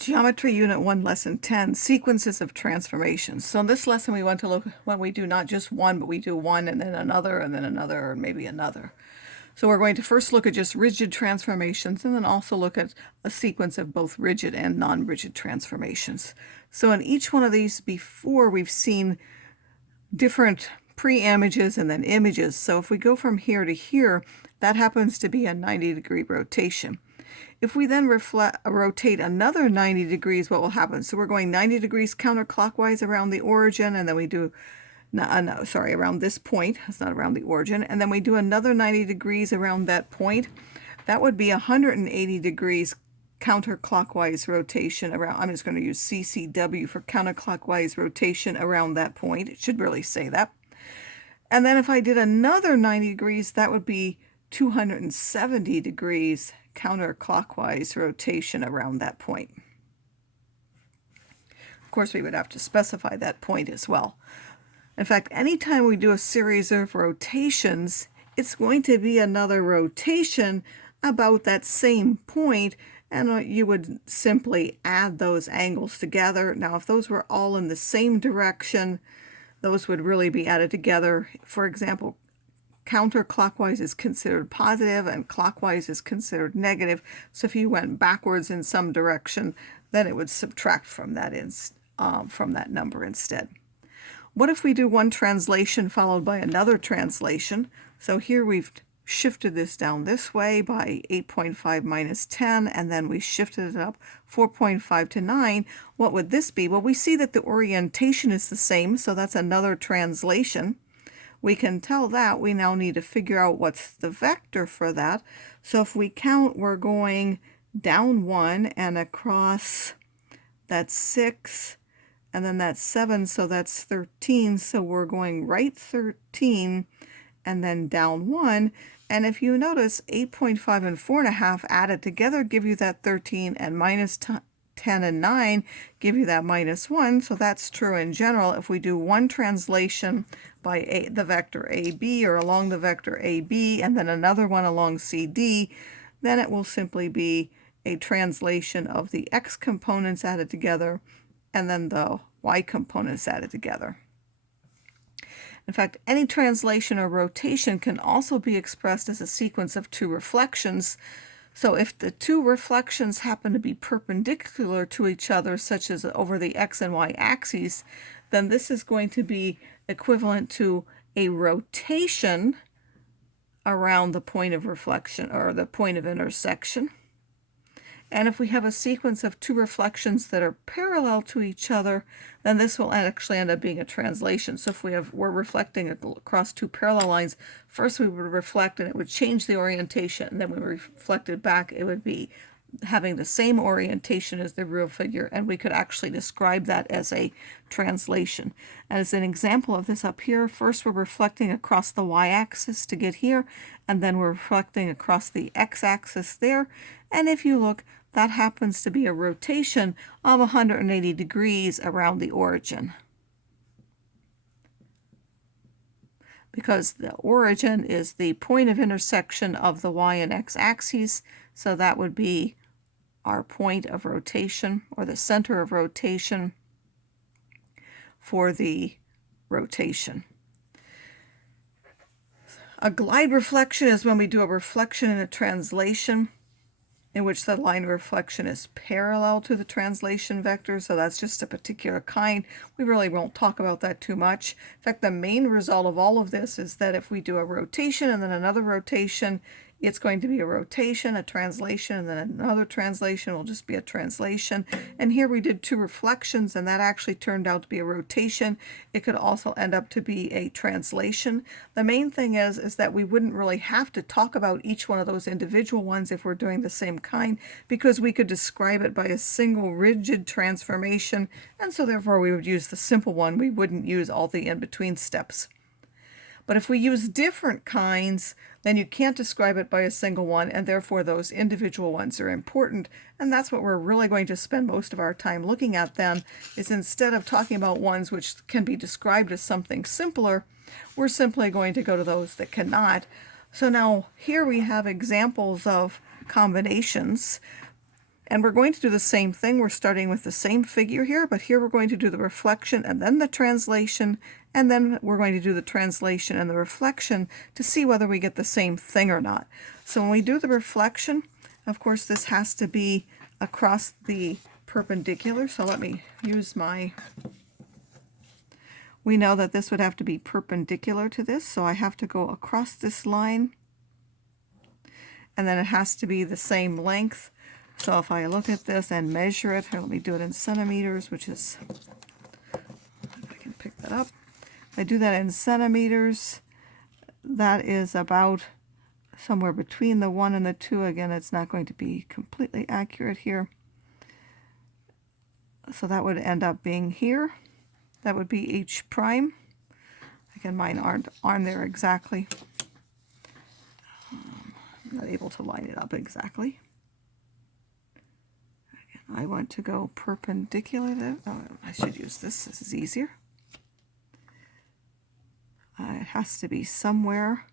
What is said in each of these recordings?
Geometry Unit 1, Lesson 10, Sequences of Transformations. So in this lesson we want to look when we do not just one, but we do one and then another and then another or maybe another. So we're going to first look at just rigid transformations and then also look at a sequence of both rigid and non-rigid transformations. So in each one of these before we've seen different pre-images and then images. So if we go from here to here, that happens to be a 90-degree rotation. If we then rotate another 90 degrees, what will happen? So we're going 90 degrees counterclockwise around the origin, and then we do, around this point. It's not around the origin. And then we do another 90 degrees around that point. That would be 180 degrees counterclockwise rotation around. I'm just going to use CCW for counterclockwise rotation around that point. It should really say that. And then if I did another 90 degrees, that would be 270 degrees counterclockwise rotation around that point. Of course, we would have to specify that point as well. In fact, anytime we do a series of rotations, it's going to be another rotation about that same point, and you would simply add those angles together. Now, if those were all in the same direction, those would really be added together. For example, counterclockwise is considered positive and clockwise is considered negative. So if you went backwards in some direction, then it would subtract from that number instead. What if we do one translation followed by another translation? So here we've shifted this down this way by 8.5 minus 10, and then we shifted it up 4.5 to 9. What would this be? Well, we see that the orientation is the same, so that's another translation. We can tell that. We now need to figure out what's the vector for that. So if we count, we're going down 1 and across, that's 6, and then that's 7, so that's 13. So we're going right 13 and then down 1. And if you notice, 8.5 and 4.5 added together give you that 13, and minus 10 and 9 give you that minus 1. So that's true in general. If we do one translation by the vector AB or along the vector AB and then another one along CD, then it will simply be a translation of the X components added together and then the Y components added together. In fact, any translation or rotation can also be expressed as a sequence of two reflections. So if the two reflections happen to be perpendicular to each other, such as over the X and Y axes, then this is going to be equivalent to a rotation around the point of reflection or the point of intersection. And if we have a sequence of two reflections that are parallel to each other, then this will actually end up being a translation. So if we're reflecting across two parallel lines, first we would reflect and it would change the orientation, and then when we reflected back, it would be having the same orientation as the real figure, and we could actually describe that as a translation. As an example of this up here, first we're reflecting across the y-axis to get here, and then we're reflecting across the x-axis there, and if you look, that happens to be a rotation of 180 degrees around the origin. Because the origin is the point of intersection of the y and x axes, so that would be our point of rotation or the center of rotation for the rotation. A glide reflection is when we do a reflection in a translation in which the line of reflection is parallel to the translation vector, so that's just a particular kind. We really won't talk about that too much. In fact, the main result of all of this is that if we do a rotation and then another rotation, it's going to be a rotation, a translation, and then another translation will just be a translation. And here we did two reflections, and that actually turned out to be a rotation. It could also end up to be a translation. The main thing is that we wouldn't really have to talk about each one of those individual ones if we're doing the same kind, because we could describe it by a single rigid transformation, and so therefore we would use the simple one. We wouldn't use all the in-between steps. But if we use different kinds, then you can't describe it by a single one, and therefore those individual ones are important. And that's what we're really going to spend most of our time looking at then, is instead of talking about ones which can be described as something simpler, we're simply going to go to those that cannot. So now here we have examples of combinations. And we're going to do the same thing. We're starting with the same figure here, but here we're going to do the reflection and then the translation, and then we're going to do the translation and the reflection to see whether we get the same thing or not. So when we do the reflection, of course, this has to be across the perpendicular. So let me use my... We know that this would have to be perpendicular to this, so I have to go across this line, and then it has to be the same length. So if I look at this and measure it, here, let me do it in centimeters, which is, if I can pick that up. I do that in centimeters. That is about somewhere between the 1 and the 2. Again, it's not going to be completely accurate here. So that would end up being here. That would be H prime. Again, mine aren't there exactly. I'm not able to line it up exactly. I want to go perpendicular there. Oh, I should use this. This is easier. It has to be somewhere,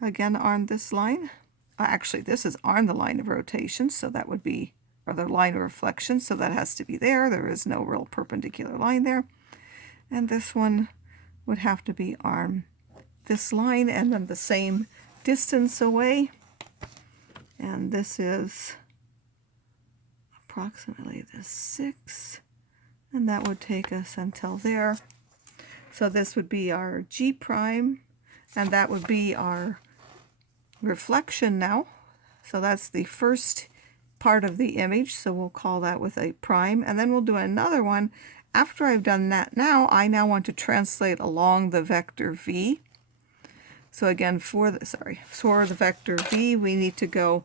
again, on this line. Actually, this is on the line of rotation, so that would be, or the line of reflection, so that has to be there. There is no real perpendicular line there. And this one would have to be on this line, and then the same distance away. And this is approximately the 6, and that would take us until there. So this would be our G prime, and that would be our reflection now. So that's the first part of the image, so we'll call that with a prime, and then we'll do another one. After I've done that now, I now want to translate along the vector v. So again, for the vector v, we need to go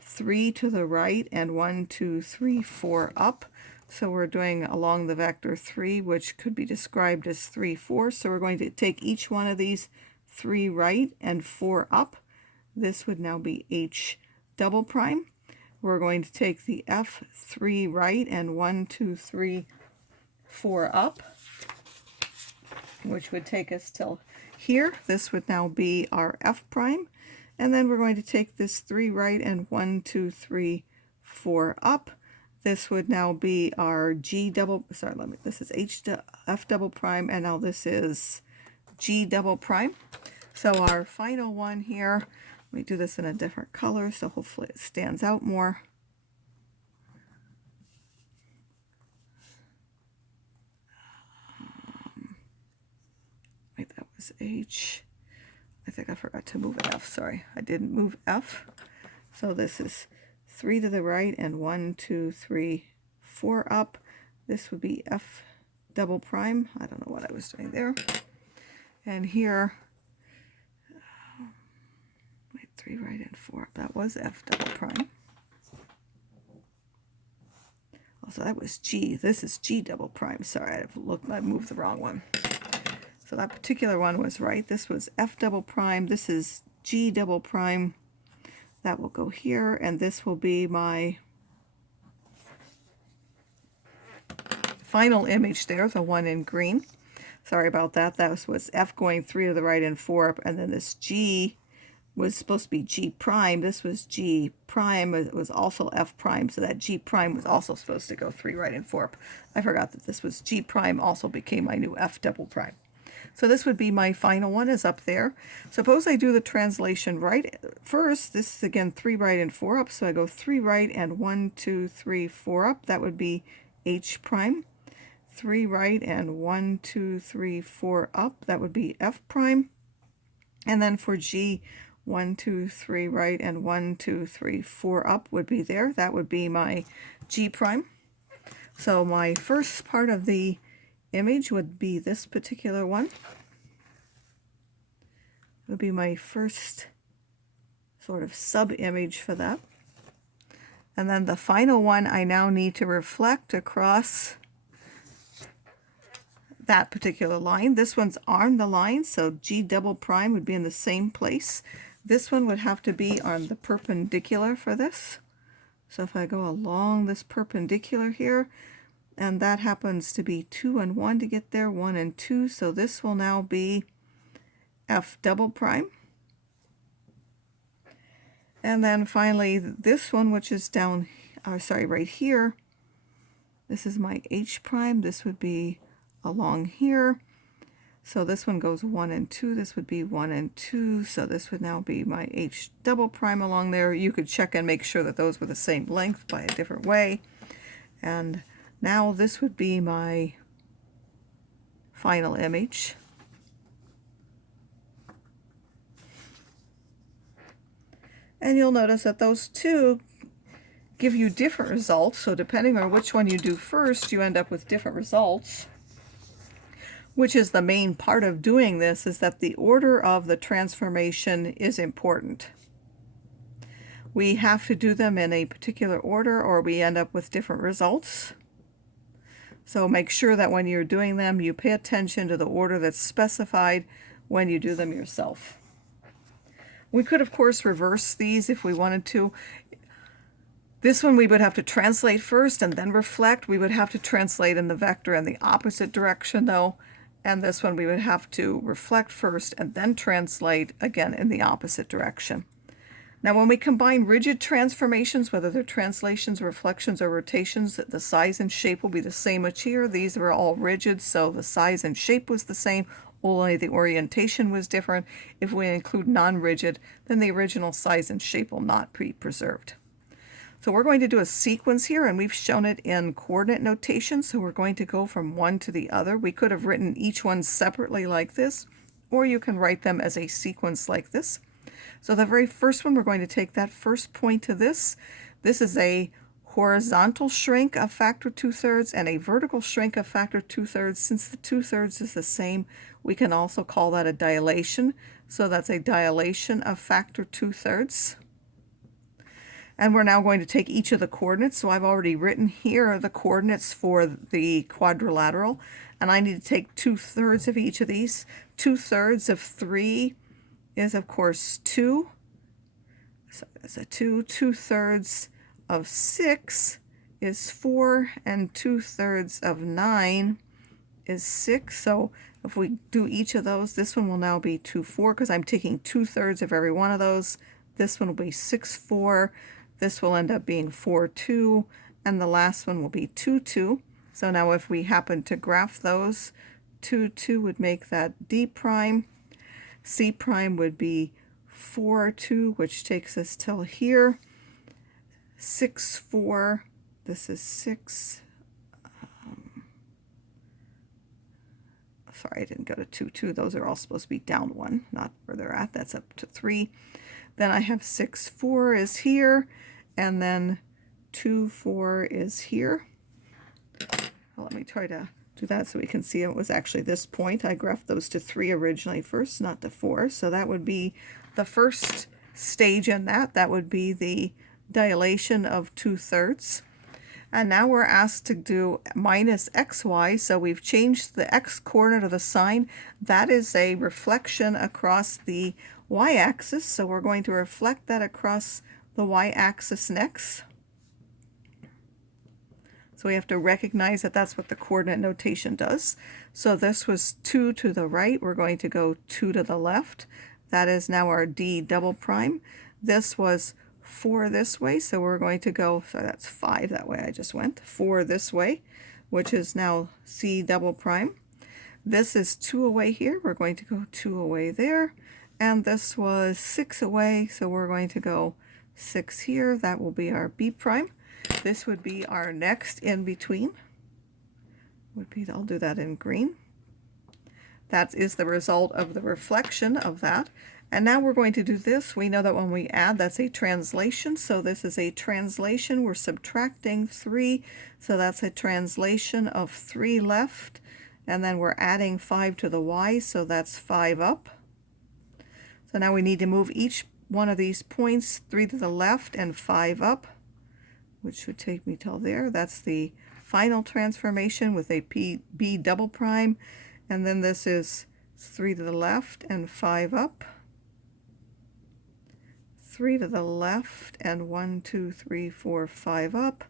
3 to the right and 1, 2, 3, 4 up. So we're doing along the vector 3, which could be described as 3, 4. So we're going to take each one of these 3 right and 4 up. This would now be H double prime. We're going to take the F 3 right and 1, 2, 3, 4 up, which would take us till here. This would now be our F prime. And then we're going to take this 3 right and 1, 2, 3, 4 up. This would now be our G double, this is F double prime, and now this is G double prime. So our final one here, let me do this in a different color, so hopefully it stands out more. Wait, that was H. I think I forgot to move F. Sorry, I didn't move F. So this is 3 to the right and 1, 2, 3, 4 up. This would be F double prime. I don't know what I was doing there. And here, wait, 3 right and 4 up. That was F double prime. Also, that was G. This is G double prime. Sorry, I moved the wrong one. So that particular one was right. This was F double prime. This is G double prime. That will go here, and this will be my final image there, the one in green. Sorry about that. That was F going 3 to the right and 4 up, and then this G was supposed to be G prime. This was G prime. It was also F prime, so that G prime was also supposed to go 3 right and 4 up. I forgot that this was G prime also became my new F double prime. So this would be my final one, is up there. Suppose I do the translation right first. This is again 3 right and 4 up. So I go 3 right and 1, 2, 3, 4 up. That would be H prime. 3 right and 1, 2, 3, 4 up. That would be F prime. And then for G, 1, 2, 3 right and 1, 2, 3, 4 up would be there. That would be my G prime. So my first part of the image would be this particular one. It would be my first sort of sub-image for that. And then the final one I now need to reflect across that particular line. This one's on the line, so G double prime would be in the same place. This one would have to be on the perpendicular for this. So if I go along this perpendicular here, and that happens to be 2 and 1 to get there, 1 and 2. So this will now be F double prime. And then finally this one, which is down right here. This is my H prime. This would be along here. So this one goes 1 and 2. This would be 1 and 2. So this would now be my H double prime along there. You could check and make sure that those were the same length by a different way. And now this would be my final image. And you'll notice that those two give you different results. So depending on which one you do first, you end up with different results. Which is the main part of doing this, is that the order of the transformation is important. We have to do them in a particular order or we end up with different results. So make sure that when you're doing them, you pay attention to the order that's specified when you do them yourself. We could, of course, reverse these if we wanted to. This one we would have to translate first and then reflect. We would have to translate in the vector in the opposite direction, though. And this one we would have to reflect first and then translate again in the opposite direction. Now when we combine rigid transformations, whether they're translations, reflections, or rotations, the size and shape will be the same as here. These were all rigid, so the size and shape was the same, only the orientation was different. If we include non-rigid, then the original size and shape will not be preserved. So we're going to do a sequence here, and we've shown it in coordinate notation, so we're going to go from one to the other. We could have written each one separately like this, or you can write them as a sequence like this. So the very first one, we're going to take that first point to this. This is a horizontal shrink of factor 2/3 and a vertical shrink of factor 2/3. Since the 2/3 is the same, we can also call that a dilation. So that's a dilation of factor 2/3. And we're now going to take each of the coordinates. So I've already written here the coordinates for the quadrilateral. And I need to take 2/3 of each of these. 2/3 of 3 is, of course, 2. So that's a 2. 2/3 of 6 is 4. And 2/3 of 9 is 6. So if we do each of those, this one will now be 2/4 because I'm taking 2/3 of every one of those. This one will be 6/4. This will end up being 4/2, and the last one will be 2/2. So now if we happen to graph those, 2/2 would make that D prime. C prime would be 4/2, which takes us till here. 6/4, this is 6. Sorry, I didn't go to 2/2. Those are all supposed to be down 1, not where they're at. That's up to 3. Then I have 6/4 is here, and then 2/4 is here. Well, let me try to do that so we can see it was actually this point. I graphed those to 3 originally first, not to 4. So that would be the first stage in that. That would be the dilation of 2/3. And now we're asked to do minus xy, so we've changed the x coordinate of the sign. That is a reflection across the y-axis, so we're going to reflect that across the y-axis next. So we have to recognize that that's what the coordinate notation does. So this was 2 to the right. We're going to go 2 to the left. That is now our D double prime. This was 4 this way, so we're going to go, so that's 5 that way I just went, 4 this way, which is now C double prime. This is 2 away here. We're going to go 2 away there. And this was 6 away, so we're going to go 6 here. That will be our B prime. This would be our next in between. I'll do that in green. That is the result of the reflection of that. And now we're going to do this. We know that when we add, that's a translation. So this is a translation. We're subtracting 3. So that's a translation of 3 left. And then we're adding 5 to the y, so that's 5 up. So now we need to move each one of these points 3 to the left and 5 up, which would take me till there. That's the final transformation with a B double prime. And then this is 3 to the left and 5 up. 3 to the left and 1, 2, 3, 4, 5 up.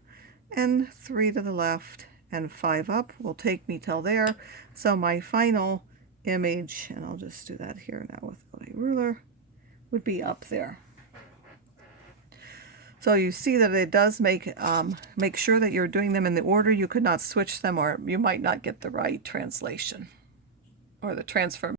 And 3 to the left and 5 up will take me till there. So my final image, and I'll just do that here now without a ruler, would be up there. So you see that it does make sure that you're doing them in the order. You could not switch them, or you might not get the right translation or the transformation.